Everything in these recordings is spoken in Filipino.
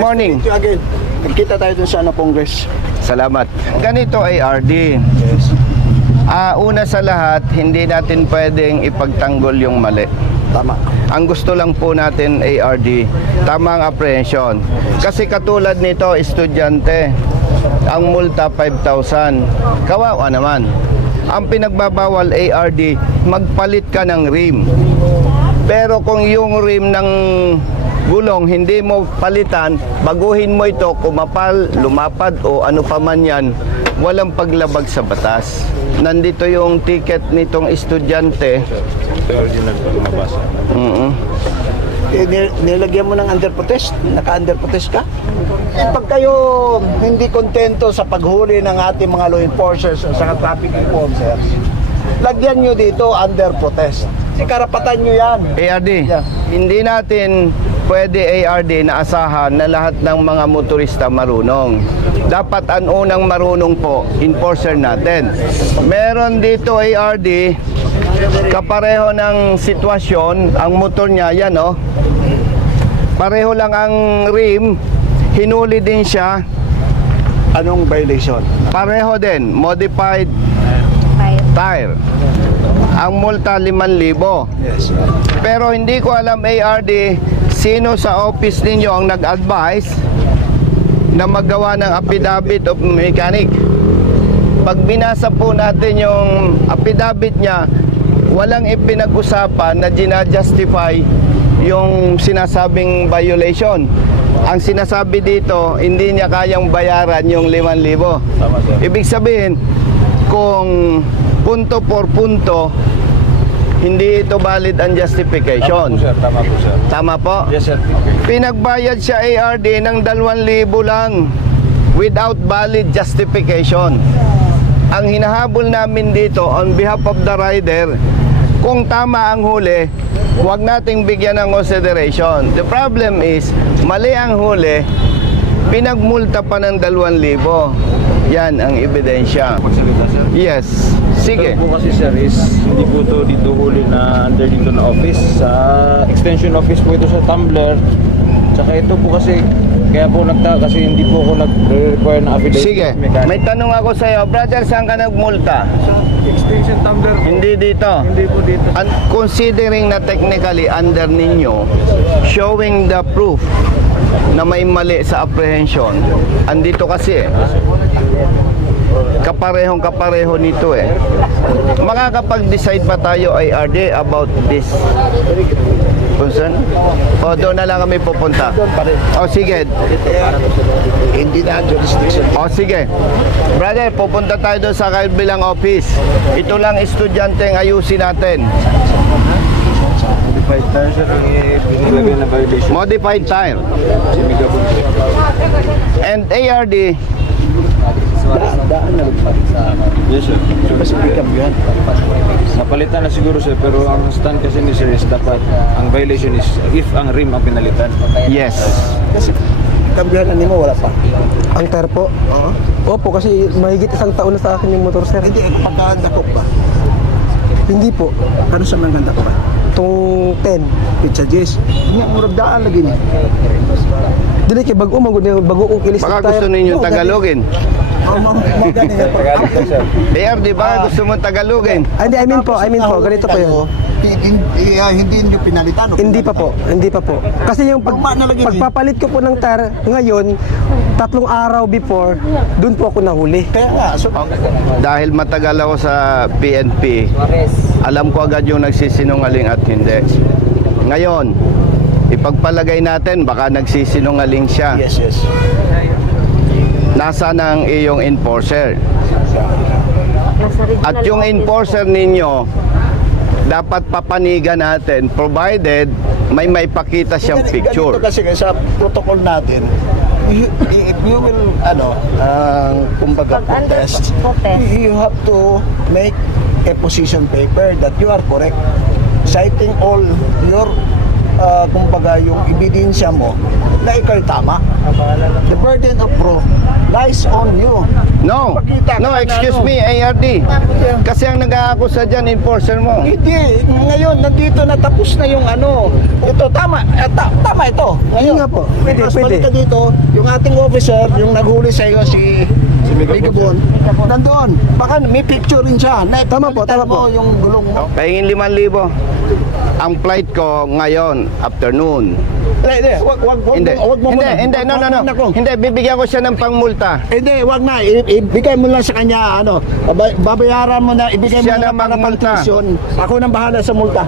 morning. Again, nagkita tayo dun sa Congress. Salamat. Ganito ay RD. Yes. Una sa lahat, hindi natin pwedeng ipagtanggol yung mali. Tama. Ang gusto lang po natin ARD, tamang apprehension. Kasi katulad nito, estudyante, ang multa 5,000. Kawawa naman. Ang pinagbabawal ARD, magpalit ka ng rim. Pero kung yung rim ng gulong hindi mo palitan, baguhin mo ito, kumapal, lumapad o ano pa man yan, walang paglabag sa batas. Nandito yung ticket nitong estudyante. Nilagyan mo ng under protest, naka-under protest ka. Pag kayo hindi kontento sa paghuli ng ating mga law enforcers o sa traffic enforcers, lagyan nyo dito under protest. Karapatan nyo yan. ARD, Yeah. hindi natin pwede ARD na asahan na lahat ng mga motorista marunong. Dapat ang unang marunong po, enforcer natin. Meron dito ARD, kapareho ng sitwasyon, ang motor niya, yan oh. Pareho lang ang rim, hinuli din siya, Anong violation? pareho din, modified tire. Ang multa 5,000. Yes. Pero hindi ko alam ARD, sino sa office ninyo ang nag-advise na magawa ng affidavit of mechanic. Pag binasa po natin yung affidavit niya, walang ipinag-usapan na ginajustify yung sinasabing violation. Ang sinasabi dito, hindi niya kayang bayaran yung 5,000. Ibig sabihin, kung punto por punto, hindi ito valid ang justification. Tama po, sir. Tama po? Yes, sir. Pinagbayad siya ARD ng 2,000 lang without valid justification. Ang hinahabol namin dito on behalf of the rider, kung tama ang huli, huwag nating bigyan ng consideration. The problem is, mali ang huli, pinagmulta pa ng 2,000. Yan ang ebidensya. Magsalita, sir. Yes. Sige. Ito po kasi, sir, is hindi po ito dito huli na under dito na office. Sa extension office po ito sa Tumblr. Tsaka ito po kasi, kaya po kasi hindi po ako nag-require na affidavit. Sige. May tanong ako sa iyo, brother, saan ka nagmulta? Sa extension Tumblr po. Hindi dito. Hindi po dito. Considering na technically under ninyo, showing the proof na may mali sa apprehension, andito kasi kapareho nito eh. Makakapag-decide ba tayo IRD about this concern? O doon na lang kami pupunta? O sige. Hindi na jurisdiction. O sige. Brother, pupunta tayo doon sa kabilang office. Ito lang estudyante ang ayusin natin. Modified tire, sir, ang pinilagay na violation. Modified tire. Si Mega po. And ARD, Daan na Yes, sir. Mas pick-up yun. Napalitan na siguro, sir, pero ang stand kasi ni sir is dapat, ang violation is if ang rim ang pinalitan. yes. Kasi kambihan na mo, wala pa. Ang tire po? Oo. Opo, kasi mahigit 1 taon na sa akin yung motor, sir. Hindi, pagkahanda ko pa. Hindi po. Ano sa mga handa ko pa? Itong 10. Pizza Jess. Hindi, murag daan lagi ni. Dili kay bago kong kilis Baka ng gusto tire. ninyo Oo, Tagalogin. Magani nga. Tagalog po, sir. ARD, baka gusto mo Tagalogin. Hindi, I mean po, ganito po yun. Hindi nyo pinalitan. Hindi pa po. Kasi yung Tama na lagi, pagpapalit ko po ng tire ngayon, 3 araw before, dun po ako nahuli. Kaya nga, so, Dahil matagal ako sa PNP, alam ko agad yung nagsisinungaling at hindi. Ngayon, ipagpalagay natin, baka nagsisinungaling siya. yes. Nasa ng iyong enforcer. At yung enforcer ninyo, dapat papanigan natin, provided may pakita siyang picture. Ganito kasi sa protocol natin, if you will, kumbaga protest, you have to make a position paper that you are correct, citing all your kumbaga, yung ebidensya mo na ikaw'y tama. The burden of proof lies on you. No, Pakita ka no, na excuse ano. me, ARD. Kasi ang nag-aakusa dyan, enforcer mo. Hindi, ngayon, nandito na tapos na yung ano. Ito, tama, tama ito. Ngayon, Nga po, pwede, tapos pwede. balik ka dito, yung ating officer, yung naghuli sa iyo, si Migabon, nandoon. Baka may picture rin siya. Tama po, tama po. Mo yung gulong mo. Pahingin 5,000. Ang flight ko ngayon, afternoon. Hindi, wag Hindi, mo hindi, muna. hindi, no, Wag no, no. muna, Kong. Hindi, bibigyan ko siya ng pangmulta. Hindi, wag na. Ibigay mo lang sa kanya, ano, babayaran mo na, ibigay Siya mo na na para pang magmulta. tuition. Ako nang bahala sa multa.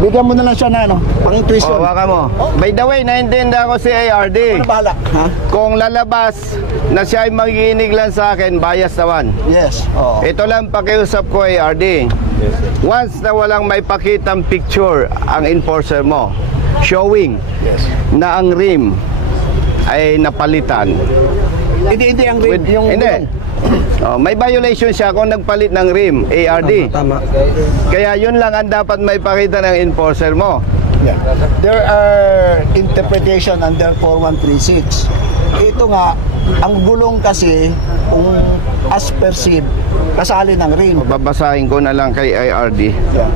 Bigyan mo na lang siya na, ano, pang tuition. O, waka mo. By the way, naintindihan ko si ARD. Ako na bahala. Ha? Kung lalabas na siya ay magiinig lang sa akin, bias naman. Yes. Oo. Ito lang pakiusap ko, ARD. Once na walang may pakitang picture ang enforcer mo, showing Yes. na ang rim ay napalitan. Hindi ang rim, yung Hindi. gulong. May violation siya kung nagpalit ng rim, ARD. Tama. Kaya yun lang ang dapat may pakita ng enforcer mo. Yeah. There are interpretation under 4136. Ito nga, ang gulong kasi, kung as perceived, kasali ng rim. Babasahin ko na lang kay ARD. Yeah.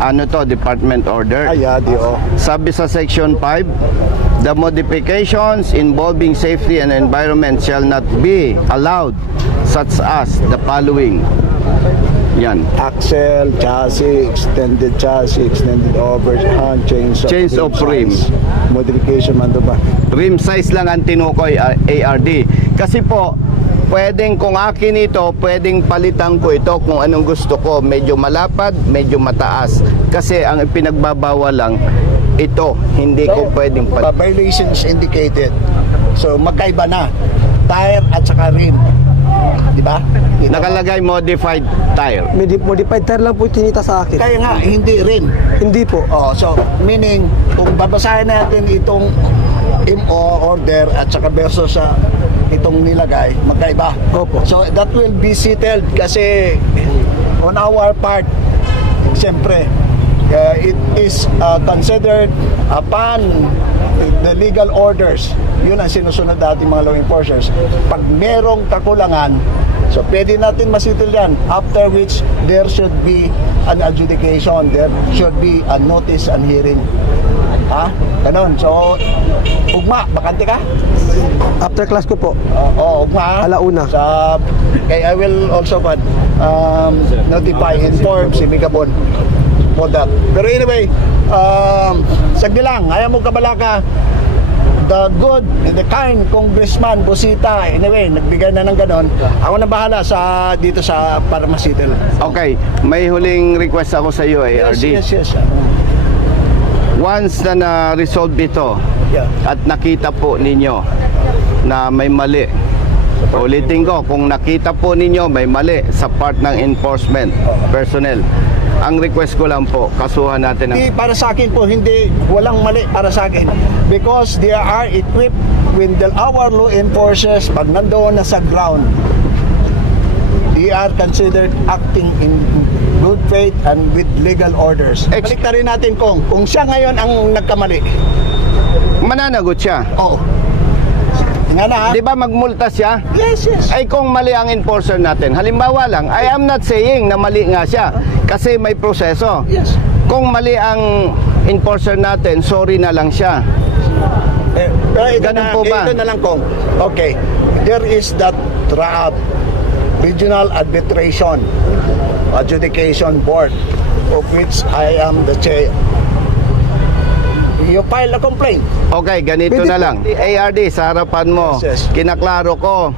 Ano to, department order. Dio. Sabi sa section 5, the modifications involving safety and environment shall not be allowed, such as the following. Yan. Axle, chassis, extended overhand, chains of rim. rim. Modification man ba? Rim size lang ang tinukoy, ARD. Kasi po, pwedeng kung akin ito, pwedeng palitan ko ito kung anong gusto ko. Medyo malapad, medyo mataas. Kasi ang pinagbabawal lang, ito, hindi ko pwedeng palitan. Violations indicated. So magkaiba na. Tire at saka rim. Di ba? Kita mo? Nakalagay modified tire. Modified tire lang po tinita sa akin. Kaya nga, hindi rim. Hindi po. Oh, so meaning kung babasahin natin itong MO order at saka versus sa itong nilagay, magkaiba. Opo. So that will be settled kasi on our part, siyempre, it is considered upon the legal orders. Yun ang sinusunod natin mga law enforcers. Pag merong kakulangan, so pwede natin masitil yan. After which, there should be an adjudication. There should be a notice and hearing. Ha? Ganon. So, ugma, bakante ka? After class ko po. Ugma. Alauna. Sa, I will also notify, inform si Migabon for that. Pero anyway, sagdi lang, ayaw mo kabalaka, the good, the kind Congressman Busita, anyway, nagbigay na ng ganon. Ako na bahala sa dito sa para masitil. Okay, may huling request ako sa iyo, ARD. Yes. Once na na-resolve ito Yeah. at nakita po ninyo na may mali, ulitin ko, kung nakita po ninyo may mali sa part ng enforcement personnel, ang request ko lang po, kasuhan natin ang... Hindi para sa akin po, hindi, walang mali para sa akin. Because they are equipped with our law enforcers pag nandoon na sa ground. They are considered acting in good faith and with legal orders. Balik na rin natin kung siya ngayon ang nagkamali. Mananagot siya. Oh. Nga na ha? Di ba magmulta siya? Yes. Ay kung mali ang enforcer natin, halimbawa lang, I am not saying na mali nga siya kasi may proseso. Yes. Kung mali ang enforcer natin, sorry na lang siya. Pero ito Ganun po ba? Ito na lang kung, okay, there is that RAAB, Regional Arbitration Adjudication Board, of which I am the chair. You file a complaint. Okay, ganito Pwede na po. lang. ARD, sa harapan mo, Yes. kinaklaro ko,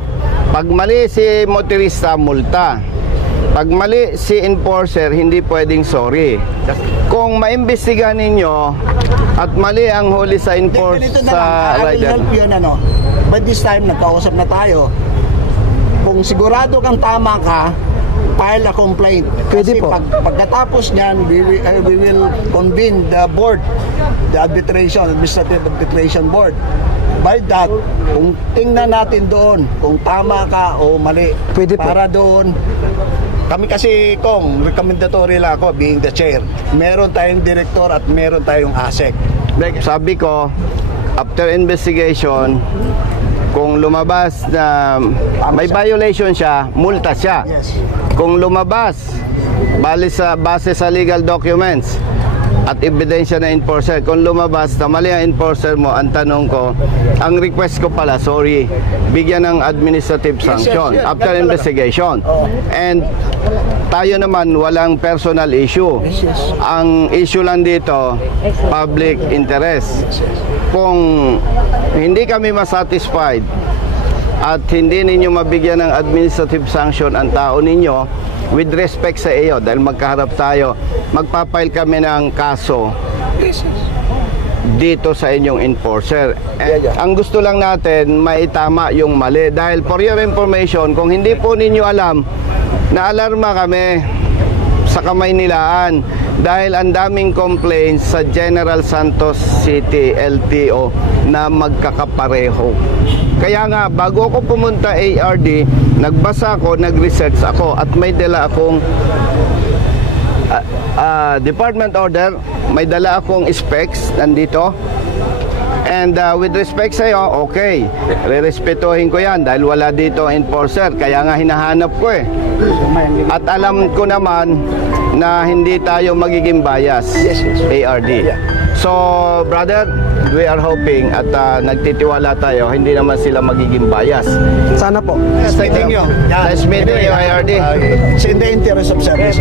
pag mali si motorista, multa. Pag mali si enforcer, hindi pwedeng sorry. Kung maimbestigahan ninyo at mali ang huli sa Ganito na sa lang, I will rider. help you But this time, nagkausap na tayo. Kung sigurado kang tama ka, file a complaint. Pwede Kasi po. Pagkatapos niyan, we will convene the board, the administrative arbitration board. By that, kung tingnan natin doon, kung tama ka o mali, Pwede po. para doon, kami kasi, recommendatory lang ako, being the chair. Meron tayong director at meron tayong ASEC. Sabi ko, after investigation, kung lumabas na may violation siya, multa siya. Yes. Kung lumabas, base sa legal documents at ebidensya na enforcer, kung lumabas na mali ang enforcer mo, ang tanong ko, ang request ko pala, sorry, bigyan ng administrative sanction yes. after Ganun talaga. investigation. And tayo naman, walang personal issue. yes. Ang issue lang dito, public interest. Kung hindi kami masatisfied at hindi ninyo mabigyan ng administrative sanction ang tao ninyo, with respect sa iyo, dahil magkaharap tayo, magpapile kami ng kaso dito sa inyong enforcer. Ang gusto lang natin, maitama yung mali. Dahil for your information, kung hindi po ninyo alam, naalarma kami sa Kamaynilaan dahil ang daming complaints sa General Santos City LTO na magkakapareho. Kaya nga, bago ako pumunta ARD, nagbasa ako, nag-research ako at may dala akong department order, may dala akong specs nandito. And with respect sa iyo, okay, rerespetuhin ko yan dahil wala dito enforcer, kaya nga hinahanap ko eh. At alam ko naman na hindi tayo magiging bias, ARD. So, brother, we are hoping at nagtitiwala tayo, hindi naman sila magiging bias. Sana po. Meeting you. Nice meeting you, ARD. It's in the interest of service.